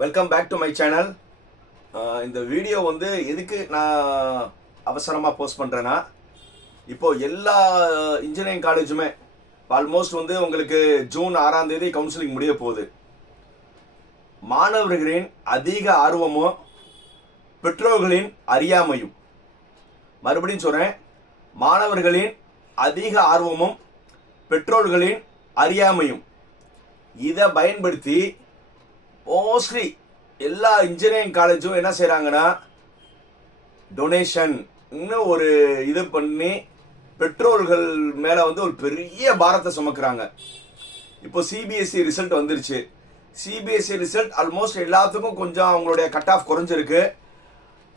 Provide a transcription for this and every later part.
Welcome back to my channel இந்த video வந்து எதுக்கு நான் அவசரமாக போஸ்ட் பண்ணுறேன்னா இப்போது எல்லா இன்ஜினியரிங் காலேஜுமே ஆல்மோஸ்ட் வந்து உங்களுக்கு ஜூன் ஆறாம் தேதி கவுன்சிலிங் முடிய போகுது. மாணவர்களின் அதிக ஆர்வமும் பெற்றோர்களின் அறியாமையும். மறுபடியும் சொல்கிறேன் மாணவர்களின் அதிக ஆர்வமும் பெற்றோர்களின் அறியாமையும். இதை பயன்படுத்தி மோஸ்ட்லி எல்லா இன்ஜினியரிங் காலேஜும் என்ன செய்கிறாங்கன்னா டொனேஷன் இன்னும் ஒரு இது பண்ணி பெற்றோர்கள் மேலே வந்து ஒரு பெரிய பாரத்தை சுமக்கிறாங்க. இப்போ சிபிஎஸ்சி ரிசல்ட் வந்துருச்சு. சிபிஎஸ்சி ரிசல்ட் ஆல்மோஸ்ட் எல்லாத்துக்கும் கொஞ்சம் அவங்களுடைய கட் ஆஃப் குறைஞ்சிருக்கு.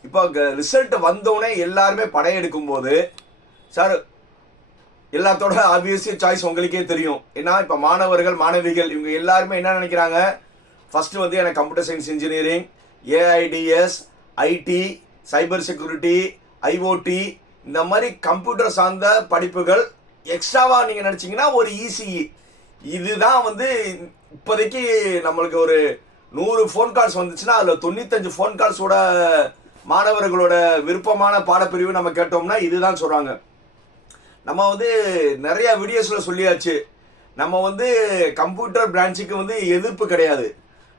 இப்போ ரிசல்ட் வந்தோடனே எல்லாருமே படையெடுக்கும் போது சார் எல்லாத்தோட ஆப்வியஸ்லி சாய்ஸ் உங்களுக்கே தெரியும். ஏன்னா இப்போ மாணவர்கள் மாணவிகள் இவங்க எல்லாருமே என்ன நினைக்கிறாங்க? ஃபஸ்ட்டு வந்து எனக்கு computer science engineering AIDS IT cyber security IOT இந்த மாதிரி கம்ப்யூட்டர் சார்ந்த படிப்புகள் எக்ஸ்ட்ராவாக நீங்கள் நினச்சிங்கன்னா ஒரு இசிஇ இதுதான் வந்து இப்போதைக்கு நம்மளுக்கு ஒரு நூறு ஃபோன் கால்ஸ் வந்துச்சுன்னா அதில் தொண்ணூத்தஞ்சு ஃபோன் கால்ஸோட மாணவர்களோட விருப்பமான பாடப்பிரிவு நம்ம கேட்டோம்னா இதுதான் சொல்கிறாங்க நம்ம வந்து நிறைய வீடியோஸில் சொல்லியாச்சு. நம்ம வந்து கம்ப்யூட்டர் பிரான்ச்சுக்கு வந்து எதிர்ப்பு கிடையாது.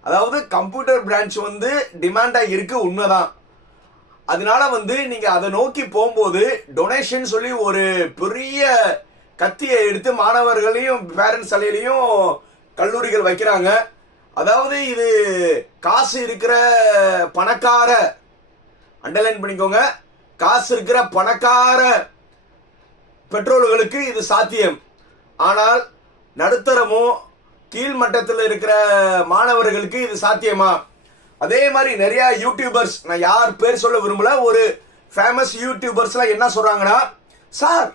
அதாவது கம்ப்யூட்டர் பிரான்ச் வந்து டிமாண்டாக இருக்கு உண்மைதான். அதனால வந்து நீங்க அதை நோக்கி போகும்போது டொனேஷன் சொல்லி ஒரு பெரிய கத்தியை எடுத்து மாணவர்களையும் பேரண்ட்ஸ் அலையிலையும் கல்லூரிகள் வைக்கிறாங்க. அதாவது இது காசு இருக்கிற பணக்கார அண்டர்லைன் பண்ணிக்கோங்க. காசு இருக்கிற பணக்கார பெற்றோர்களுக்கு இது சாத்தியம். ஆனால் நடுத்தரமும் கீழ்மட்டத்தில் இருக்கிற மாணவர்களுக்கு இது சாத்தியமா? அதே மாதிரி நிறைய யூடியூபர்ஸ் நான் யார் பேர் சொல்ல விரும்பல ஒரு ஃபேமஸ் யூடியூபர்ஸ்லாம் என்ன சொல்றாங்கன்னா சார்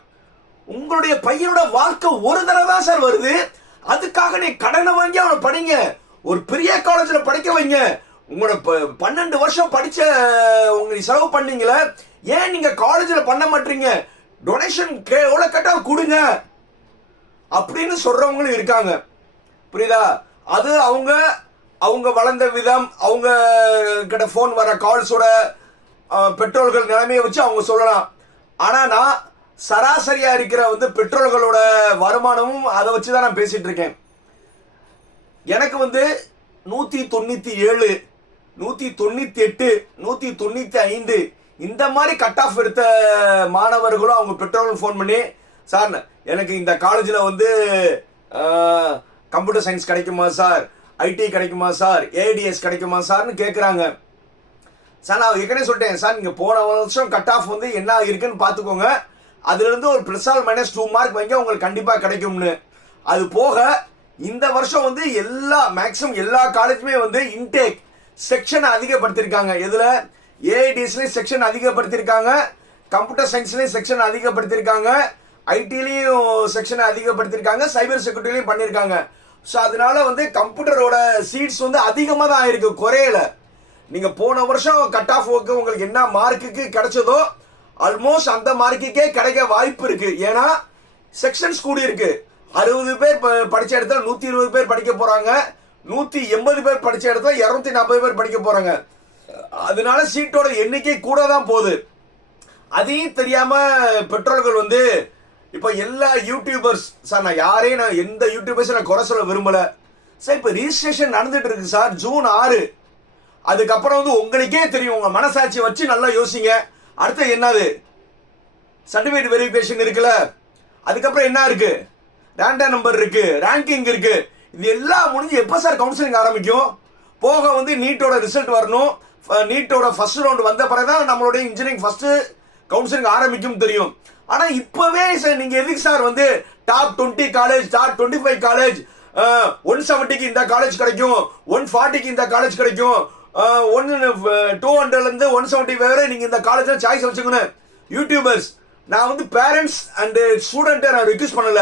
உங்களுடைய பையனோட வாழ்க்கை ஒரு தடவை தான் சார் வருது. அதுக்காக நீ கடனை வாங்கி அவனை படிங்க. ஒரு பெரிய காலேஜில் படிக்க வைங்க. உங்களோட ப- பன்னெண்டு வருஷம் படிச்ச உங்க செலவு பண்ணீங்களே ஏன் நீங்க காலேஜில் பண்ண மாட்டீங்க? டொனேஷன் எவ்வளோ கேட்டால் கொடுங்க. அப்படின்னு சொல்றவங்களும் இருக்காங்க. புரியுதா? அது அவங்க அவங்க வளர்ந்த விதம் அவங்க கிட்ட ஃபோன் வர கால்ஸோட பெட்ரோல்கள் நிலைமையை வச்சு அவங்க சொல்லலாம். ஆனால் நான் சராசரியாக இருக்கிற வந்து பெட்ரோல்களோட வருமானமும் அதை வச்சு தான் நான் பேசிகிட்டு இருக்கேன். எனக்கு வந்து நூற்றி தொண்ணூற்றி ஏழு நூற்றி தொண்ணூற்றி எட்டு நூற்றி தொண்ணூற்றி ஐந்து இந்த மாதிரி கட் ஆஃப் எடுத்த மாணவர்களும் அவங்க பெற்றோர்கள் ஃபோன் பண்ணி சார் எனக்கு இந்த காலேஜில் வந்து கம்ப்யூட்டர் சயின்ஸ் கிடைக்குமா சார்? ஐடி கிடைக்குமா சார்? ஏடிஎஸ் கிடைக்குமா சார்னு கேட்குறாங்க சார் நான் ஏற்கனவே சொல்லிட்டேன். சார் நீங்கள் போன வருஷம் கட் ஆஃப் வந்து என்ன இருக்குன்னு பார்த்துக்கோங்க. அதுலேருந்து ஒரு plus or minus two mark வாங்கி உங்களுக்கு கண்டிப்பாக கிடைக்கும்னு. அது போக இந்த வருஷம் வந்து எல்லா மேக்ஸிமம் எல்லா காலேஜுமே வந்து இன்டேக் செக்ஷன் அதிகப்படுத்தியிருக்காங்க இதில் ஏஐடிஎஸ்லேயும் செக்ஷன் அதிகப்படுத்தியிருக்காங்க கம்ப்யூட்டர் சயின்ஸ்லேயும் செக்ஷன் அதிகப்படுத்தியிருக்காங்க ஐடிலையும் செக்ஷனை அதிகப்படுத்தியிருக்காங்க சைபர் செக்யூரிட்டிலையும் பண்ணியிருக்காங்க ஸோ அதனால வந்து கம்ப்யூட்டரோட சீட்ஸ் வந்து அதிகமாக தான் ஆயிருக்கு குறையல. நீங்க போன வருஷம் கட் ஆஃப் உங்களுக்கு என்ன மார்க்குக்கு கிடைச்சதோ ஆல்மோஸ்ட் அந்த மார்க்குக்கே கிடைக்க வாய்ப்பு இருக்கு. ஏன்னா செக்ஷன்ஸ் கூடி இருக்கு அறுபது பேர் ப- படிச்ச இடத்துல நூத்தி இருபது பேர் படிக்க போறாங்க. நூத்தி எண்பது பேர் படிச்ச இடத்துல இருநூத்தி நாற்பது பேர் படிக்க போறாங்க. அதனால சீட்டோட எண்ணிக்கை கூட தான் போகுது. அதையும் தெரியாம பெற்றோர்கள் வந்து இப்போ எல்லா யூடியூபர்ஸ் சார் நான் யாரையும் நான் எந்த யூடியூபர்ஸும் நான் குறை சொல்ல விரும்பல. சார் இப்போ ரிஜிஸ்ட்ரேஷன் நடந்துட்டு இருக்கு சார் ஜூன் ஆறு. அதுக்கப்புறம் வந்து உங்களுக்கே தெரியும் உங்க மனசாட்சி வச்சு நல்லா யோசிங்க. அடுத்து என்னது? சர்டிஃபிகேட் வெரிஃபிகேஷன் இருக்குல்ல. அதுக்கப்புறம் என்ன இருக்கு? ரேண்டா நம்பர் இருக்கு ரேங்கிங் இருக்கு. இது எல்லாம் முடிஞ்சு எப்போ சார் கவுன்சிலிங் ஆரம்பிக்கும்? போக வந்து நீட்டோட ரிசல்ட் வரணும். நீட்டோட ஃபர்ஸ்ட் ரவுண்ட் வந்த பிறகுதான் நம்மளுடைய இன்ஜினியரிங் ஃபர்ஸ்ட் கவுன்சிலிங் ஆரம்பிக்கும் தெரியும். ஆனா இப்பவே சார் நீங்க எதுக்கு சார் வந்து top twenty college top twenty five college one செவன்ட்டிக்கு இந்த காலேஜ் கிடைக்கும் ஒன் ஃபார்ட்டிக்கு இந்த காலேஜ் கிடைக்கும் ஒன் டூ ஹண்ட்ரட்ல இருந்து ஒன் செவன்ட்டி வரை நீங்க இந்த காலேஜில் சாய்ஸ் வச்சுக்கணும் யூடியூபர்ஸ் நான் வந்து பேரண்ட்ஸ் அண்ட் ஸ்டூடெண்ட்டை நான் ரிக்வெஸ்ட் பண்ணல.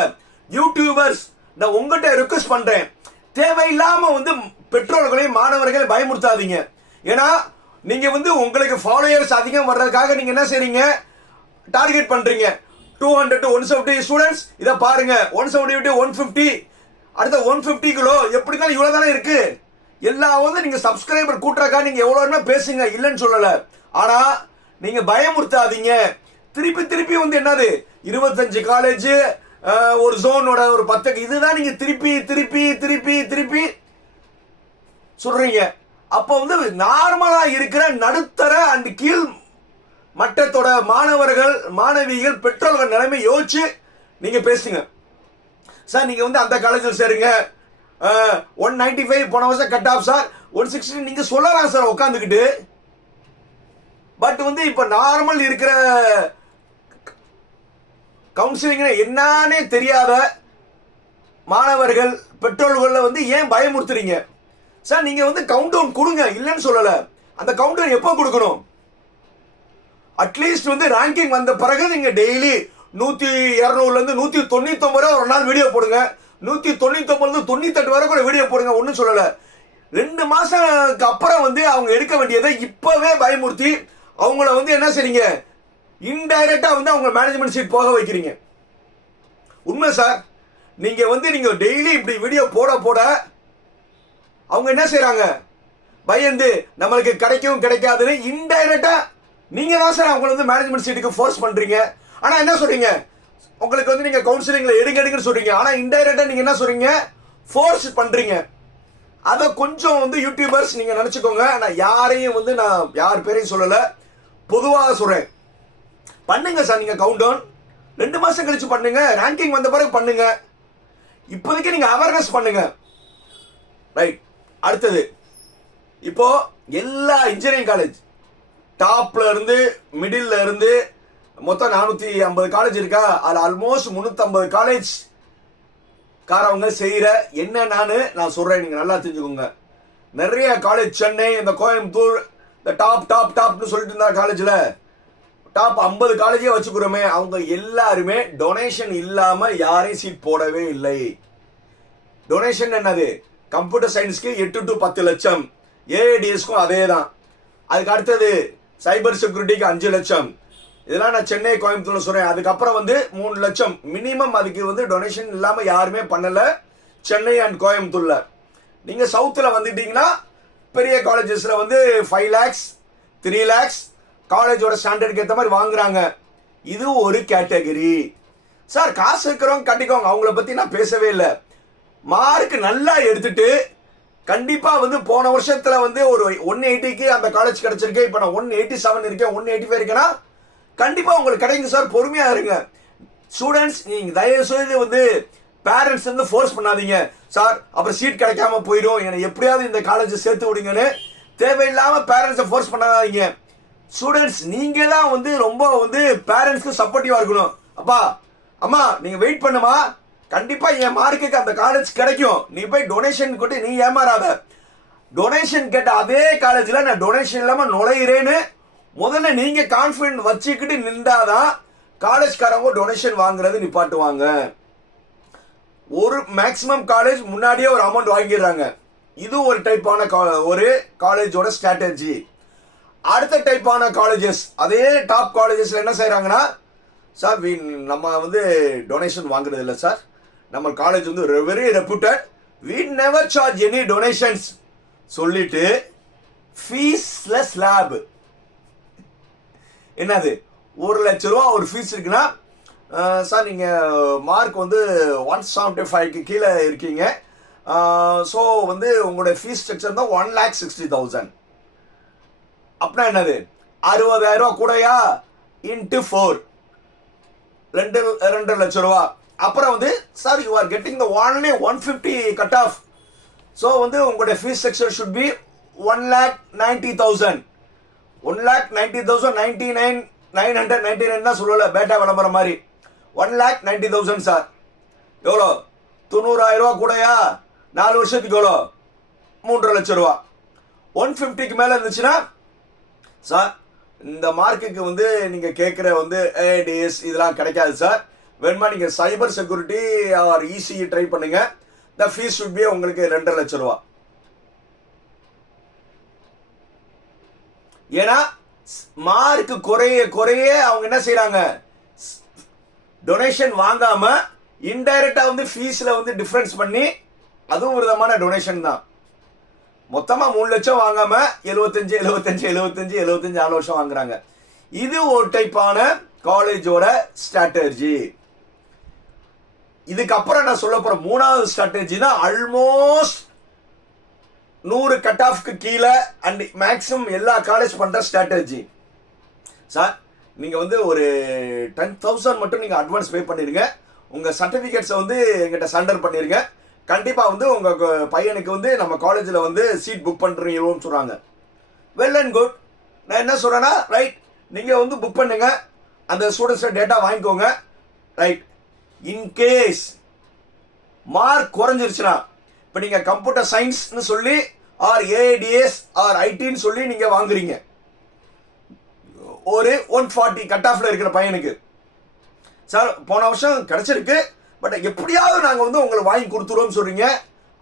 யூடியூபர்ஸ் நான் உங்ககிட்ட ரிக்வஸ்ட் பண்றேன். தேவையில்லாம வந்து பெற்றோர்களையும் மாணவர்களையும் பயமுறுத்தாதீங்க. ஏன்னா நீங்க வந்து உங்களுக்கு ஃபாலோயர்ஸ் அதிகம் வர்றதுக்காக நீங்க என்ன செய்றீங்க? டார்கெட் பண்றீங்க. Two hundred to one seventy students இதை பாருங்க. One seventy to one fifty அடுத்த ஒன் ஃபிஃப்டி கிலோ எப்படி இவ்வளோ தானே இருக்கு. எல்லா வந்து நீங்க சப்ஸ்கிரைபர் கூட்டுறக்கா நீங்க எவ்வளவு பேசுங்க. இல்லைன்னு சொல்லல. ஆனா நீங்க பயமுறுத்தாதீங்க. திருப்பி திருப்பி வந்து என்னது? இருபத்தஞ்சு காலேஜ் ஒரு ஜோனோட ஒரு பத்து இதுதான் நீங்க திருப்பி திருப்பி திருப்பி திருப்பி சொல்றீங்க. அப்போ வந்து நார்மலா இருக்கிற நடுத்தர அண்ட் கீழ் மட்டத்தோட மாணவர்கள் மாணவிகள் பெற்றோர்கள் நிலைமை யோசிச்சு நீங்க பேசுங்க. சார் நீங்க வந்து அந்த காலேஜில் சேருங்க. ஒன் நைன்டி ஃபைவ் போன வருஷம் cut off sir. One sixty நீங்க சொல்லலாம் சார் உட்காந்துக்கிட்டு பட் வந்து இப்ப நார்மல் இருக்கிற கவுன்சிலிங் என்னன்னே தெரியாத மாணவர்கள் பெற்றோர்கள் வந்து ஏன் பயமுறுத்துறீங்க? சார் நீங்க வந்து கவுண்ட் டவுன் கொடுங்க. இல்லைன்னு சொல்லல. அந்த கவுண்ட் டவுன் எப்போ கொடுக்கணும்? அட்லீஸ்ட் வந்து ரேங்கிங் வந்த பிறகு நீங்க டெய்லி நூத்தி இரநூறுலேருந்து இருந்து நூத்தி ரூபா ஒரு நாள் வீடியோ போடுங்க. நூத்தி தொண்ணூத்தி ஒன்பது தொண்ணூத்தெட்டு வரை கூட வீடியோ போடுங்க. ஒன்றும் சொல்லல. ரெண்டு மாசத்துக்கு அப்புறம் வந்து அவங்க எடுக்க வேண்டியதை இப்பவே பயமுறுத்தி அவங்கள வந்து என்ன செய்றீங்க? இன்டைரக்டா வந்து அவங்க மேனேஜ்மெண்ட் சீட் போக வைக்கிறீங்க. உண்மை சார். நீங்க வந்து நீங்க டெய்லி இப்படி வீடியோ போட போட அவங்க என்ன செய்கிறாங்க பயந்து நம்மளுக்கு கிடைக்கும் கிடைக்காதுன்னு இன்டைரக்டா நீங்க தான் சார் அவங்களை வந்து மேனேஜ்மெண்ட் சீட்டுக்கு ஃபோர்ஸ் பண்றீங்க. ஆனா என்ன சொல்றீங்க? உங்களுக்கு வந்து நீங்க கவுன்சிலிங்ல எடுங்க எடுங்கன்னு சொல்றீங்க. ஆனா இன்டைரக்டா நீங்க என்ன சொல்றீங்க? ஃபோர்ஸ் பண்றீங்க. அதை கொஞ்சம் வந்து யூடியூபர்ஸ் நீங்க நினைச்சுக்கோங்க. நான் யாரையும் வந்து நான் யார் பேரையும் சொல்லல. பொதுவாக சொல்றேன். பண்ணுங்க சார் நீங்க கவுண்ட் டவுன் ரெண்டு மாசம் கழிச்சு பண்ணுங்க. ரேங்கிங் வந்த பிறகு பண்ணுங்க. இப்போதைக்கு நீங்க அவேர்னஸ் பண்ணுங்க. ரைட் அடுத்தது. இப்போ எல்லா இன்ஜினியரிங் காலேஜ் டாப்ல இருந்து மிடில்ல இருந்து மொத்தம் நானூத்தி ஐம்பது காலேஜ் இருக்கா? அது ஆல்மோஸ்ட் முன்னூத்தி காலேஜ் காரவங்க செய்யற என்ன நான் சொல்றேன். நீங்க நல்லா தெரிஞ்சுக்கோங்க. நிறைய காலேஜ் சென்னை இந்த கோயம்புத்தூர் இந்த டாப் டாப் டாப்னு சொல்லிட்டு இருந்தா காலேஜ்ல டாப் ஐம்பது காலேஜே வச்சுக்கிறோமே அவங்க எல்லாருமே டொனேஷன் இல்லாம யாரையும் சீட் போடவே இல்லை. டொனேஷன் என்னது? கம்ப்யூட்டர் சயின்ஸ்க்கு எட்டு டு பத்து லட்சம். ஏஐடிஎஸ்க்கும் அதே தான் அதுக்கு அடுத்தது சைபர் செக்யூரிட்டிக்கு அஞ்சு லட்சம். இதெல்லாம் நான் சென்னை கோயம்புத்தூர்ல சொல்றேன். அதுக்கப்புறம் வந்து மூணு லட்சம். மினிமம் அதுக்கு வந்து டொனேஷன் இல்லாம யாருமே பண்ணல. சென்னை அண்ட் கோயம்புத்தூர்ல. நீங்க சவுத்துல வந்துட்டீங்கன்னா பெரிய காலேஜஸ்ல வந்து ஃபைவ் லேக்ஸ் த்ரீ லேக்ஸ் காலேஜோட ஸ்டாண்டர்டுக்கு ஏற்ற மாதிரி வாங்குறாங்க. இது ஒரு கேட்டகரி சார் காசு இருக்கிறவங்க கட்டிக்கோங்க. அவங்கள பத்தி நான் பேசவே இல்லை. மார்க் நல்லா எடுத்துட்டு கண்டிப்பா வந்து போன வருஷத்துல வந்து ஒரு ஒன் எயிட்டிக்கு அந்த காலேஜ் கிடைச்சிருக்கு. இப்போ நான் ஒன் எயிட்டி செவன் இருக்கேன் ஒன் எயிட்டி ஃபைவ் இருக்கேன்னா கண்டிப்பா உங்களுக்கு கிடைக்கும் சார் பொறுமையா இருங்க. ஸ்டூடெண்ட்ஸ் நீங்க தயவு செய்து வந்து பேரண்ட்ஸ் வந்து ஃபோர்ஸ் பண்ணாதீங்க. சார் அப்புறம் சீட் கிடைக்காம போயிடும். என்னை எப்படியாவது இந்த காலேஜ் சேர்த்து விடுங்கன்னு தேவையில்லாம பேரண்ட்ஸை ஃபோர்ஸ் பண்ணாதீங்க. ஸ்டூடெண்ட்ஸ் நீங்க தான் வந்து ரொம்ப வந்து பேரண்ட்ஸ்க்கு சப்போர்ட்டிவா இருக்கணும். அப்பா அம்மா நீங்க வெயிட் பண்ணுமா? கண்டிப்பா என் மார்க்குக்கு அந்த காலேஜ் கிடைக்கும். நீ போய் டொனேஷன் கொண்டு நீ ஏமாறாத. டொனேஷன் கேட்ட அதே காலேஜில் நான் டொனேஷன் இல்லாமல் நுழையிறேன்னு முதல்ல நீங்கள் கான்ஃபிடென்ட் வச்சுக்கிட்டு நின்றாதான் காலேஜ்காரங்க டொனேஷன் வாங்குறது நிப்பாட்டுவாங்க. ஒரு மேக்ஸிமம் காலேஜ் முன்னாடியே ஒரு அமௌண்ட் வாங்கிடுறாங்க. இது ஒரு டைப்பான ஒரு காலேஜோட ஸ்ட்ராட்டஜி அடுத்த டைப்பான காலேஜஸ் அதே டாப் காலேஜஸில் என்ன செய்கிறாங்கன்னா சார் வி நம்ம வந்து டொனேஷன் வாங்குறது இல்லை சார். நம்ம காலேஜ் வந்து very reputed we never charge any donations சொல்லிட்டு ஃபீஸ்லெஸ் லேப் என்னது? ஒரு லட்ச ரூபா ஒரு ஃபீஸ் இருக்குன்னா சார் நீங்கள் மார்க் வந்து ஒன் செவன்ட்டி ஃபைவ்க்கு கீழே இருக்கீங்க. ஸோ வந்து உங்களுடைய ஃபீஸ் ஸ்ட்ரக்சர் தான் ஒன் லேக் சிக்ஸ்டி தௌசண்ட் அப்படின்னா என்னது? அறுபதாயிரம் ரூபா கூடயா? இன்ட்டு ஃபோர் ரெண்டு ரெண்டு லட்ச ரூபா. அப்புறம் வந்து sir you are getting the only one fifty cut off so வந்து உங்களுடைய fee structure should be one lakh ninety thousand one lakh ninety thousand ninety nine nine hundred ninety nine தான் சொல்லலை பேட்டா விளம்பரம் மாதிரி. One lakh ninety thousand sir எவ்வளோ? தொண்ணூறாயிரம் ரூபா கூடயா? நாலு வருஷத்துக்கு எவ்வளோ? மூன்றரை லட்சம் ரூபா. ஒன் ஃபிஃப்டிக்கு மேலே இருந்துச்சுன்னா சார் இந்த மார்க்குக்கு வந்து நீங்கள் கேட்குற வந்து ஏடிஎஸ் இதெல்லாம் கிடைக்காது சார் வேணுமா நீங்கள் cyber security or ECE try பண்ணுங்க. த ஃபீஸ் சுட் பி உங்களுக்கு ரெண்டரை லட்ச ரூபா. ஏன்னா மார்க் குறைய குறைய அவங்க என்ன செய்யறாங்க டொனேஷன் வாங்காம இன்டைரக்டா வந்து ஃபீஸ்ல வந்து டிஃபரன்ஸ் பண்ணி அதுவும் ஒரு விதமான டொனேஷன் தான். மொத்தமா மூணு லட்சம் வாங்காம எழுபத்தஞ்சு எழுபத்தஞ்சு எழுபத்தஞ்சு எழுபத்தஞ்சு ஆறு வருஷம் வாங்குறாங்க. இது ஒரு டைப்பான காலேஜோட ஸ்ட்ராட்டஜி இதுக்கப்புறம் நான் சொல்ல போற மூணாவது ஸ்ட்ராட்டஜி தான் ஆல்மோஸ்ட் நூறு கட் ஆஃப்க்கு கீழே அண்ட் மேக்ஸிமம் எல்லா காலேஜ் பண்ற ஸ்ட்ராட்டஜி சார் நீங்கள் வந்து ஒரு டென் தௌசண்ட் மட்டும் நீங்கள் அட்வான்ஸ் பே பண்ணிடுங்க உங்கள் சர்டிஃபிகேட்ஸை வந்து எங்கிட்ட சண்டர் பண்ணிடுங்க கண்டிப்பாக வந்து உங்கள் பையனுக்கு வந்து நம்ம காலேஜில் வந்து சீட் புக் பண்ணுறீங்களோன்னு சொல்கிறாங்க வெல் அண்ட் குட் நான் என்ன சொல்கிறேன்னா ரைட் நீங்கள் வந்து புக் பண்ணுங்க. அந்த ஸ்டூடெண்ட்ஸோட டேட்டா வாங்கிக்கோங்க. ரைட் இன்கேஸ் மார்க் குறைஞ்சிருச்சுன்னா இப்போ நீங்கள் கம்ப்யூட்டர் சயின்ஸ்னு சொல்லி ஆர் ஏடிஎஸ் ஆர் ஐடின்னு சொல்லி நீங்கள் வாங்குறீங்க. ஒரு ஒன் ஃபார்ட்டி கட் ஆஃப்ல இருக்கிற பையனுக்கு. சார் போன வருஷம் கிடைச்சிருக்கு பட் எப்படியாவது நாங்கள் வந்து உங்களை வாங்கி கொடுத்துருவோம்னு சொல்றீங்க.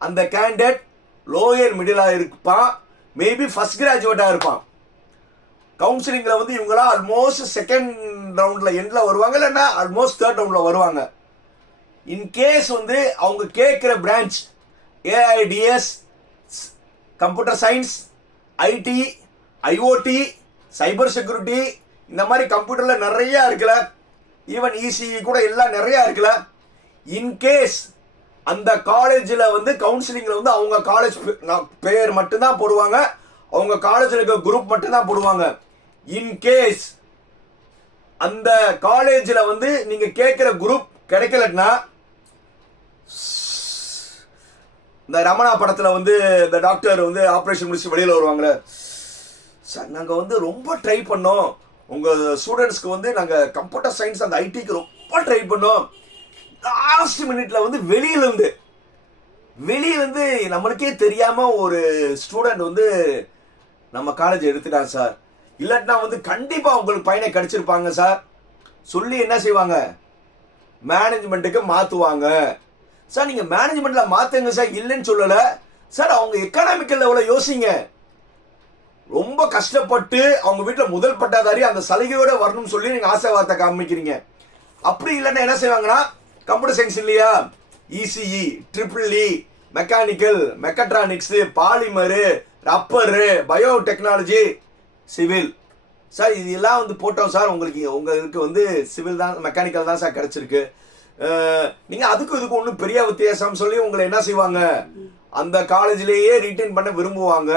அந்த கேண்டிடேட் லோயர் மிடிலாக இருப்பான். மேபி ஃபர்ஸ்ட் கிராஜுவேட்டாக இருப்பான். கவுன்சிலிங்கில் வந்து இவங்களாம் ஆல்மோஸ்ட் செகண்ட் ரவுண்டில் எண்டில் வருவாங்க இல்லைன்னா ஆல்மோஸ்ட் தேர்ட் ரவுண்டில் வருவாங்க. இன்கேஸ் வந்து அவங்க கேட்குற branch AI DS computer science IT IOT cyber security இந்த மாதிரி கம்ப்யூட்டரில் நிறையா இருக்குல்ல ஈவன் இசிஇ கூட எல்லாம் நிறையா இருக்குல்ல இன்கேஸ் அந்த காலேஜில் வந்து கவுன்சிலிங்கில் வந்து அவங்க காலேஜ் பேர் மட்டும்தான் போடுவாங்க அவங்க காலேஜில் இருக்க குரூப் மட்டும்தான் போடுவாங்க. இன்கேஸ் அந்த காலேஜில் வந்து நீங்கள் கேட்குற குரூப் கிடைக்கலன்னா இந்த ரமணா படத்தில் வந்து இந்த டாக்டர் வந்து ஆப்ரேஷன் முடிச்சு வெளியில் வருவாங்களே சார் நாங்கள் வந்து ரொம்ப ட்ரை பண்ணோம். உங்கள் ஸ்டூடெண்ட்ஸ்க்கு வந்து நாங்கள் கம்ப்யூட்டர் சயின்ஸ் அந்த ஐடிக்கு ரொம்ப ட்ரை பண்ணோம். லாஸ்ட் மினிட்ல வந்து வெளியிலேருந்து வெளியிலேருந்து நம்மளுக்கே தெரியாமல் ஒரு ஸ்டூடெண்ட் வந்து நம்ம காலேஜ் எடுத்துட்டான் சார் இல்லாட்டினா வந்து கண்டிப்பாக உங்களுக்கு பையனை கிடச்சிருப்பாங்க சார் சொல்லி என்ன செய்வாங்க? மேனேஜ்மெண்ட்டுக்கு மாற்றுவாங்க சார் நீங்கள் மேனேஜ்மெண்ட்டில் மாற்றுங்க சார் இல்லைன்னு சொல்லலை. சார் அவங்க எக்கனாமிக்கல் லெவலில் யோசிங்க. ரொம்ப கஷ்டப்பட்டு அவங்க வீட்டில் முதல் பட்டாதாரி அந்த சலுகையோட வரணும்னு சொல்லி நீங்கள் ஆசை வார்த்தை காமிக்கிறீங்க. அப்படி இல்லைன்னா என்ன செய்வாங்கன்னா கம்ப்யூட்டர் சயின்ஸ் இல்லையா? ECE triple E mechanical mechatronics polymer rubber bio technology civil sir இதெல்லாம் வந்து போட்டோம் சார் உங்களுக்கு உங்களுக்கு வந்து சிவில் தான் மெக்கானிக்கல் தான் சார் கிடச்சிருக்கு. நீங்கள் அதுக்கும் இதுக்கும் ஒன்றும் பெரிய வித்தியாசம் சொல்லி உங்களை என்ன செய்வாங்க? அந்த காலேஜ்லேயே ரிட்டைன் பண்ண விரும்புவாங்க.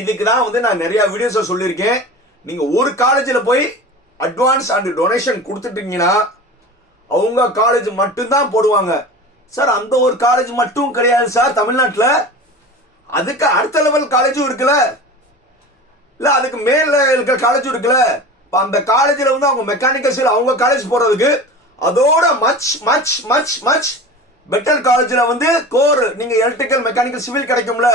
இதுக்கு தான் வந்து நான் நிறைய வீடியோஸை சொல்லியிருக்கேன். நீங்கள் ஒரு காலேஜில் போய் அட்வான்ஸ் அண்ட் டொனேஷன் கொடுத்துட்டீங்கன்னா அவங்க காலேஜ் மட்டும்தான் போடுவாங்க. சார் அந்த ஒரு காலேஜ் மட்டும் கிடையாது சார் தமிழ்நாட்டில். அதுக்கு அடுத்த லெவல் காலேஜும் இருக்குல்ல? இல்லை அதுக்கு மேல இருக்கிற காலேஜும் இருக்குல்ல? இப்போ அந்த காலேஜில் வந்து அவங்க மெக்கானிக்கல் சீல் அவங்க காலேஜ் போகிறதுக்கு அதோட much much much much better காலேஜில் வந்து கோர் நீங்கள் எலக்ட்ரிக்கல் மெக்கானிக்கல் சிவில் கிடைக்கும்ல.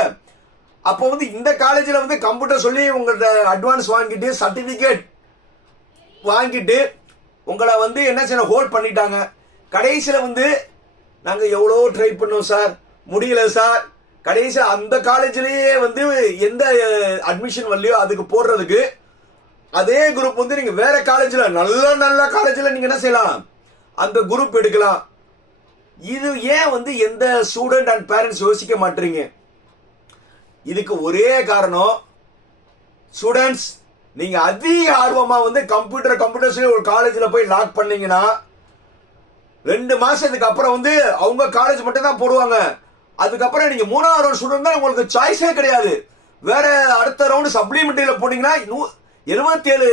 அப்போ வந்து இந்த காலேஜில் வந்து கம்ப்யூட்டர் சொல்லி உங்கள்கிட்ட அட்வான்ஸ் வாங்கிட்டு சர்டிஃபிகேட் வாங்கிட்டு உங்களை வந்து என்ன செய்யணும் ஹோல்ட் பண்ணிட்டாங்க. கடைசியில் வந்து நாங்கள் எவ்வளோ ட்ரை பண்ணோம் சார் முடியல சார் கடைசியில் அந்த காலேஜ்லேயே வந்து எந்த அட்மிஷன் வரலையோ அதுக்கு போடுறதுக்கு அதே குரூப் வந்து நீங்கள் வேற காலேஜில் நல்ல நல்ல காலேஜில் நீங்கள் என்ன செய்யலாம்? அந்த குரூப் எடுக்கலாம். இது ஏன் வந்து எந்த ஸ்டூடெண்ட் அண்ட் பேரண்ட்ஸ் யோசிக்க மாட்டீங்க? இதுக்கு ஒரே காரணம் ஸ்டூடெண்ட்ஸ் நீங்க அதிக ஆர்வமா வந்து கம்ப்யூட்டர் கம்ப்யூட்டர்ஸ் ஒரு காலேஜில் போய் லாக் பண்ணீங்கன்னா ரெண்டு மாசத்துக்கு அப்புறம் வந்து அவங்க காலேஜ் மட்டும் தான் போடுவாங்க. அதுக்கப்புறம் நீங்க மூணாவது ரவுண்ட் ஸ்டூடெண்ட் தான் உங்களுக்கு சாய்ஸே கிடையாது. வேற அடுத்த ரவுண்டு சப்ளிமெண்ட்ரியில் போனீங்கன்னா எழுபத்தி ஏழு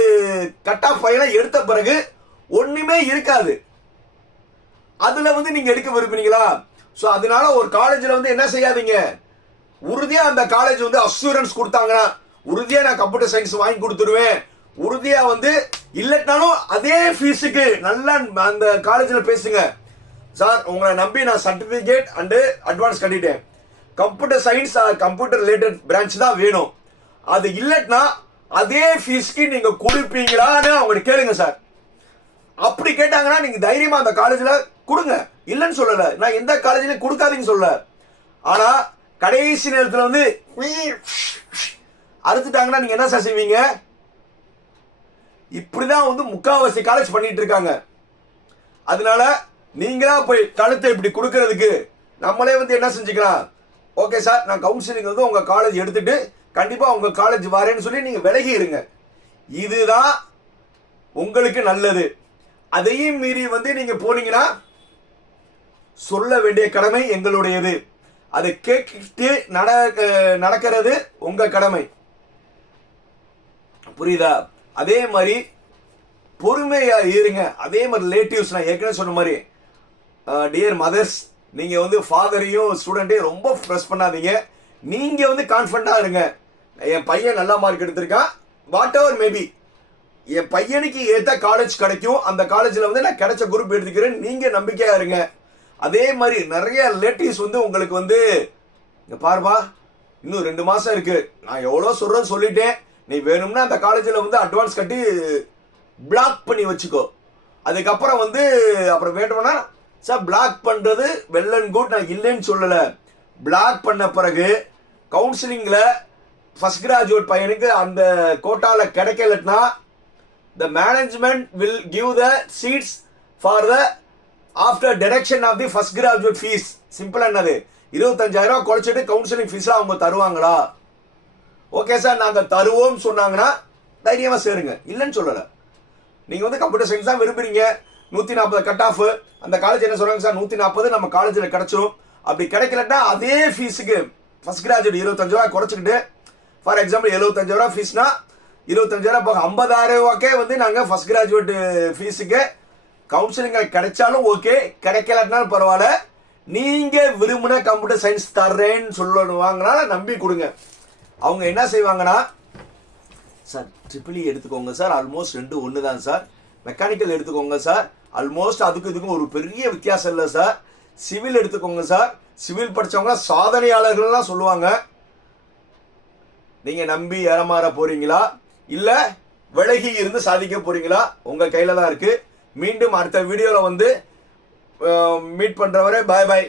கட் ஆஃப் ஃபைனாக எடுத்த பிறகு ஒண்ணுமே இருக்காது. அதுல வந்து நீங்க எடுக்க விரும்புறீங்களா ஸோ அதனால ஒரு காலேஜில் வந்து என்ன செய்யாதீங்க? உறுதியா அந்த காலேஜ் வந்து அசூரன்ஸ் கொடுத்தாங்கன்னா உறுதியா நான் கம்ப்யூட்டர் சயின்ஸ் வாங்கி கொடுத்துருவேன். உறுதியா வந்து இல்லட்டாலும் அதே ஃபீஸுக்கு நல்லா அந்த காலேஜில் பேசுங்க. சார் உங்களை நம்பி நான் சர்டிஃபிகேட் அண்டு அட்வான்ஸ் கட்டிட்டேன். Computer science computer related branch தான் வேணும். அது இல்லட்னா அதே ஃபீஸ்க்கு நீங்க கொடுப்பீங்களான்னு அவங்கள்ட்ட கேளுங்க சார் அப்படி கேட்டாங்கன்னா நீங்க தைரியமா அந்த காலேஜில் கொடுங்க. இல்லைன்னு சொல்லல. நான் எந்த காலேஜ்லயும் கொடுக்காதீங்கன்னு சொல்லல. ஆனா கடைசி நேரத்தில் வந்து அறுத்துட்டாங்கன்னா நீங்க என்ன சார் செய்வீங்க? இப்படிதான் வந்து முக்காவாசி காலேஜ் பண்ணிட்டு இருக்காங்க. அதனால நீங்களா போய் கழுத்தை இப்படி கொடுக்கறதுக்கு நம்மளே வந்து என்ன செஞ்சுக்கலாம்? ஓகே சார் நான் கவுன்சிலிங் வந்து உங்கள் காலேஜ் எடுத்துட்டு கண்டிப்பாக உங்கள் காலேஜ் வரேன்னு சொல்லி நீங்கள் விலகி இருங்க. இதுதான் உங்களுக்கு நல்லது. அதையும் மீறி வந்து நீங்கள் போனீங்கன்னா சொல்ல வேண்டிய கடமை எங்களுடையது. அதை கேட்டு நட நடக்கிறது உங்கள் கடமை. புரியுதா? அதே மாதிரி பொறுமையா இருங்க. அதே மாதிரி ரிலேட்டிவ்ஸ் நான் ஏற்கனவே சொன்ன மாதிரி டியர் மதர்ஸ் நீங்க வந்து ஃபாதரையும் ஸ்டூடெண்ட்டையும் ரொம்ப ஃப்ரெஷ் பண்ணாதீங்க. நீங்க வந்து கான்ஃபிடண்டா இருங்க. என் பையன் நல்ல மார்க் எடுத்திருக்கான். வாட் எவர் மேபி என் பையனுக்கு ஏற்ற காலேஜ் கிடைக்கும். அந்த காலேஜில் வந்து நான் கிடைச்ச குரூப் எடுத்துக்கிறேன். நீங்கள் நம்பிக்கையாக இருங்க. அதே மாதிரி நிறைய ரிலேட்டிவ்ஸ் வந்து உங்களுக்கு வந்து இங்கே பாருப்பா இன்னும் ரெண்டு மாதம் இருக்கு. நான் எவ்வளோ சொல்கிறேன்னு சொல்லிட்டேன். நீ வேணும்னா அந்த காலேஜில் வந்து அட்வான்ஸ் கட்டி பிளாக் பண்ணி வச்சுக்கோ. அதுக்கப்புறம் வந்து அப்புறம் வேண்டும்னா சார் பிளாக் பண்ணுறது வெல் அண்ட் குட் நான் இல்லைன்னு சொல்லலை. பிளாக் பண்ண பிறகு கவுன்சிலிங்கில் ஃபஸ்ட் கிராஜுவேட் பையனுக்கு அந்த கோட்டாவில் கிடைக்கலன்னா the management will give the seats for the after deduction of the first graduate fees simple என்னது? இருபத்தஞ்சாயிரம் ரூபா குறைச்சிட்டு கவுன்சிலிங் ஃபீஸாக அவங்க தருவாங்களா? ஓகே சார் நாங்கள் தருவோம் சொன்னாங்கன்னா தைரியமாக சேருங்க. இல்லைன்னு சொல்லலை. நீங்கள் வந்து கம்ப்யூட்டர் சயின்ஸ் தான் விரும்புறீங்க. நூற்றி நாற்பது கட் ஆஃப் அந்த காலேஜ் என்ன சொல்கிறாங்க சார் நூற்றி நாற்பது நம்ம காலேஜில் கிடச்சிரும். அப்படி கிடைக்கலன்னா அதே ஃபீஸுக்கு ஃபஸ்ட் கிராஜுவேட் இருபத்தஞ்சு ரூபா குறைச்சிக்கிட்டு ஃபார் எக்ஸாம்பிள் எழுபத்தஞ்சு ரூபா ஃபீஸ்னா இருபத்தஞ்சாயிரம் போக ஐம்பதாயிரம் ரூபாக்கே வந்து நாங்கள் ஃபர்ஸ்ட் கிராஜுவேட் ஃபீஸுக்கு கவுன்சிலிங்கள் கிடைச்சாலும் ஓகே கிடைக்கலன்னாலும் பரவாயில்ல. நீங்கள் விரும்பின கம்ப்யூட்டர் சயின்ஸ் தர்றேன்னு வாங்கினாலும் நம்பி கொடுங்க. அவங்க என்ன செய்வாங்கன்னா சார் ட்ரிபிள் e எடுத்துக்கோங்க சார். ஆல்மோஸ்ட் ரெண்டு ஒன்று தான் சார். மெக்கானிக்கல் எடுத்துக்கோங்க சார். ஆல்மோஸ்ட் அதுக்கு இதுக்கும் ஒரு பெரிய வித்தியாசம் இல்லை சார். சிவில் எடுத்துக்கோங்க சார். சிவில் படித்தவங்க சாதனையாளர்கள்லாம் சொல்லுவாங்க. நீங்கள் நம்பி ஏறமாற போகிறீங்களா இல்லை விலகி இருந்து சாதிக்க போகிறீங்களா உங்கள் கையில் தான் இருக்குது மீண்டும் அடுத்த வீடியோவில் வந்து மீட் பண்ணுறவரை பாய் பாய்